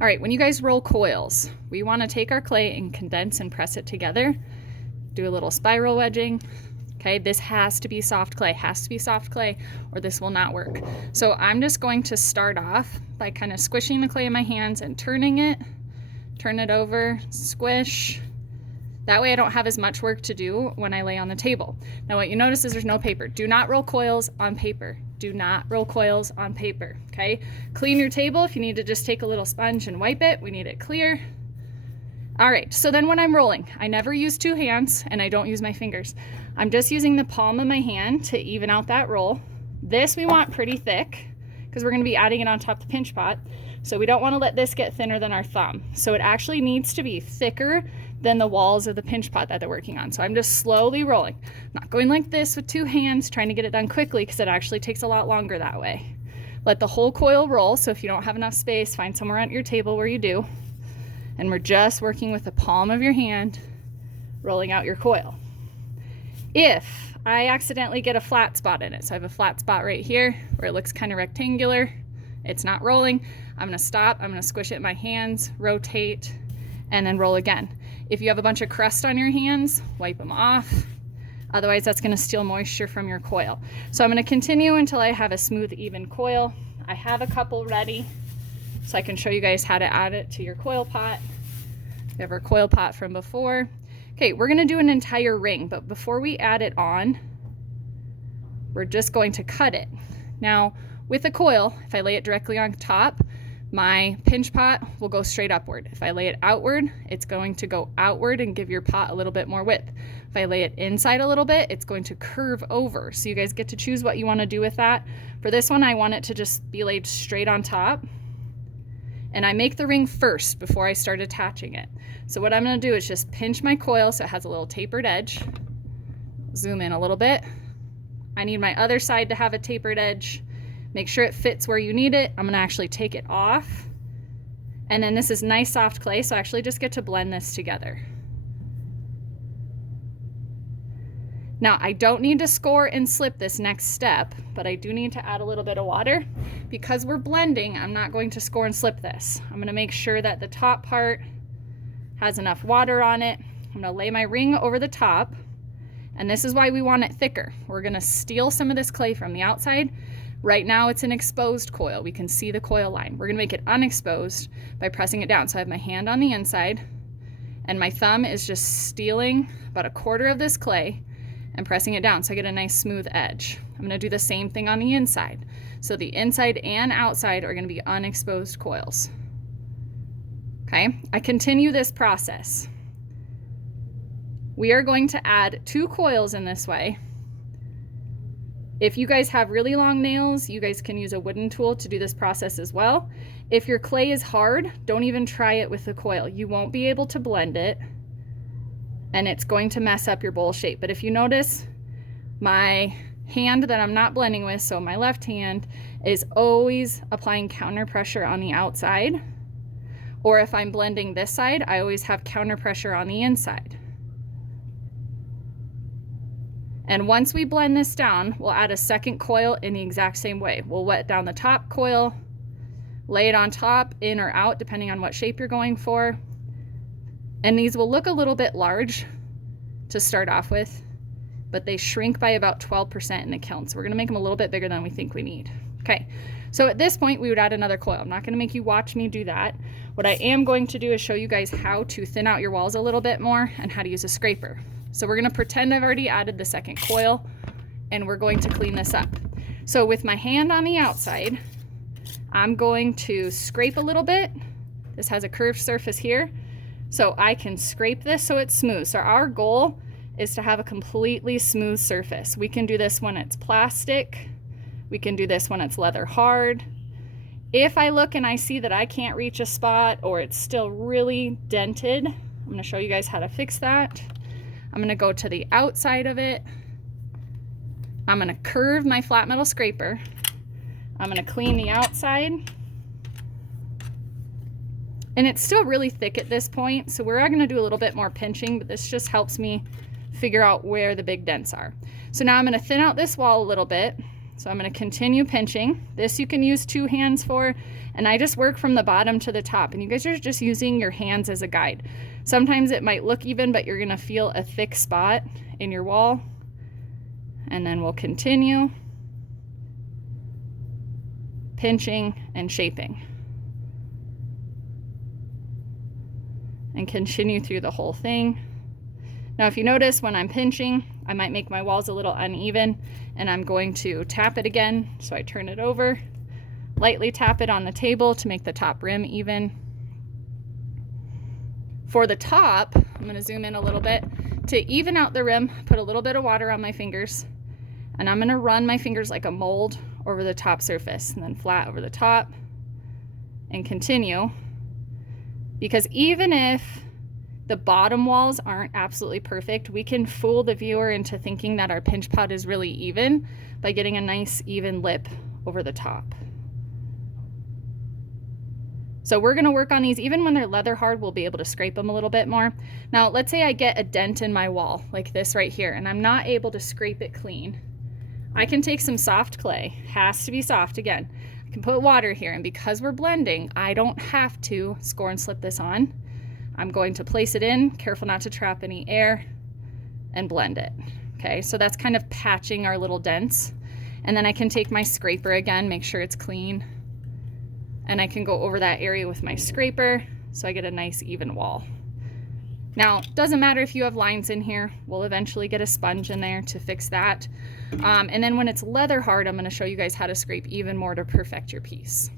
All right, when you guys roll coils, we want to take our clay and condense and press it together. Do a little spiral wedging. Okay, this has to be soft clay, or this will not work. So I'm just going to start off by kind of squishing the clay in my hands and turning it, turn it over, squish. That way I don't have as much work to do when I lay on the table. Now what you notice is there's no paper. Do not roll coils on paper. Do not roll coils on paper, okay? Clean your table. If you need to just take a little sponge and wipe it, we need it clear. All right, so then when I'm rolling, I never use two hands and I don't use my fingers. I'm just using the palm of my hand to even out that roll. This we want pretty thick because we're gonna be adding it on top of the pinch pot. So we don't wanna let this get thinner than our thumb. So it actually needs to be thicker than the walls of the pinch pot that they're working on. So I'm just slowly rolling. Not going like this with two hands, trying to get it done quickly because it actually takes a lot longer that way. Let the whole coil roll. So if you don't have enough space, find somewhere on your table where you do. And we're just working with the palm of your hand, rolling out your coil. If I accidentally get a flat spot in it, so I have a flat spot right here where it looks kind of rectangular, it's not rolling, I'm gonna stop, I'm gonna squish it in my hands, rotate, and then roll again. If you have a bunch of crust on your hands, wipe them off. Otherwise, that's gonna steal moisture from your coil. So I'm gonna continue until I have a smooth, even coil. I have a couple ready, so I can show you guys how to add it to your coil pot. We have our coil pot from before. Okay, we're gonna do an entire ring, but before we add it on, we're just going to cut it. Now, with a coil, if I lay it directly on top, my pinch pot will go straight upward. If I lay it outward, it's going to go outward and give your pot a little bit more width. If I lay it inside a little bit, it's going to curve over. So you guys get to choose what you want to do with that. For this one, I want it to just be laid straight on top. And I make the ring first before I start attaching it. So what I'm going to do is just pinch my coil so it has a little tapered edge. Zoom in a little bit. I need my other side to have a tapered edge. Make sure it fits where you need it. I'm gonna actually take it off. And then this is nice soft clay, so I actually just get to blend this together. Now, I don't need to score and slip this next step, but I do need to add a little bit of water. Because we're blending, I'm not going to score and slip this. I'm gonna make sure that the top part has enough water on it. I'm gonna lay my ring over the top, and this is why we want it thicker. We're gonna steal some of this clay from the outside. Right now it's an exposed coil. We can see the coil line. We're gonna make it unexposed by pressing it down. So I have my hand on the inside and my thumb is just stealing about a quarter of this clay and pressing it down so I get a nice smooth edge. I'm gonna do the same thing on the inside. So the inside and outside are gonna be unexposed coils. Okay, I continue this process. We are going to add 2 coils in this way. If you guys have really long nails, you guys can use a wooden tool to do this process as well. If your clay is hard, don't even try it with the coil. You won't be able to blend it and it's going to mess up your bowl shape. But if you notice, my hand that I'm not blending with, so my left hand, is always applying counter pressure on the outside. Or if I'm blending this side, I always have counter pressure on the inside. And once we blend this down, we'll add a second coil in the exact same way. We'll wet down the top coil, lay it on top, in or out, depending on what shape you're going for. And these will look a little bit large to start off with, but they shrink by about 12% in the kiln. So we're gonna make them a little bit bigger than we think we need. Okay, so at this point we would add another coil. I'm not gonna make you watch me do that. What I am going to do is show you guys how to thin out your walls a little bit more and how to use a scraper. So we're gonna pretend I've already added the second coil and we're going to clean this up. So with my hand on the outside, I'm going to scrape a little bit. This has a curved surface here. So I can scrape this so it's smooth. So our goal is to have a completely smooth surface. We can do this when it's plastic. We can do this when it's leather hard. If I look and I see that I can't reach a spot or it's still really dented, I'm gonna show you guys how to fix that. I'm gonna go to the outside of it. I'm gonna curve my flat metal scraper. I'm gonna clean the outside. And it's still really thick at this point, so we're gonna do a little bit more pinching, but this just helps me figure out where the big dents are. So now I'm gonna thin out this wall a little bit. So I'm going to continue pinching. This you can use 2 hands for, and I just work from the bottom to the top, and you guys are just using your hands as a guide. Sometimes it might look even, but you're going to feel a thick spot in your wall. And then we'll continue pinching and shaping. And continue through the whole thing. Now, if you notice when I'm pinching, I might make my walls a little uneven, and I'm going to tap it again. So I turn it over, lightly tap it on the table to make the top rim even. For the top, I'm going to zoom in a little bit. To even out the rim, put a little bit of water on my fingers, and I'm going to run my fingers like a mold over the top surface, and then flat over the top, and continue. Because even if the bottom walls aren't absolutely perfect, we can fool the viewer into thinking that our pinch pot is really even by getting a nice even lip over the top. So we're going to work on these. Even when they're leather hard, we'll be able to scrape them a little bit more. Now, let's say I get a dent in my wall like this right here, and I'm not able to scrape it clean. I can take some soft clay, has to be soft again. I can put water here, and because we're blending, I don't have to score and slip this on. I'm going to place it in, careful not to trap any air, and blend it. Okay, so that's kind of patching our little dents. And then I can take my scraper again, make sure it's clean. And I can go over that area with my scraper so I get a nice even wall. Now, doesn't matter if you have lines in here, we'll eventually get a sponge in there to fix that. And then when it's leather hard, I'm going to show you guys how to scrape even more to perfect your piece.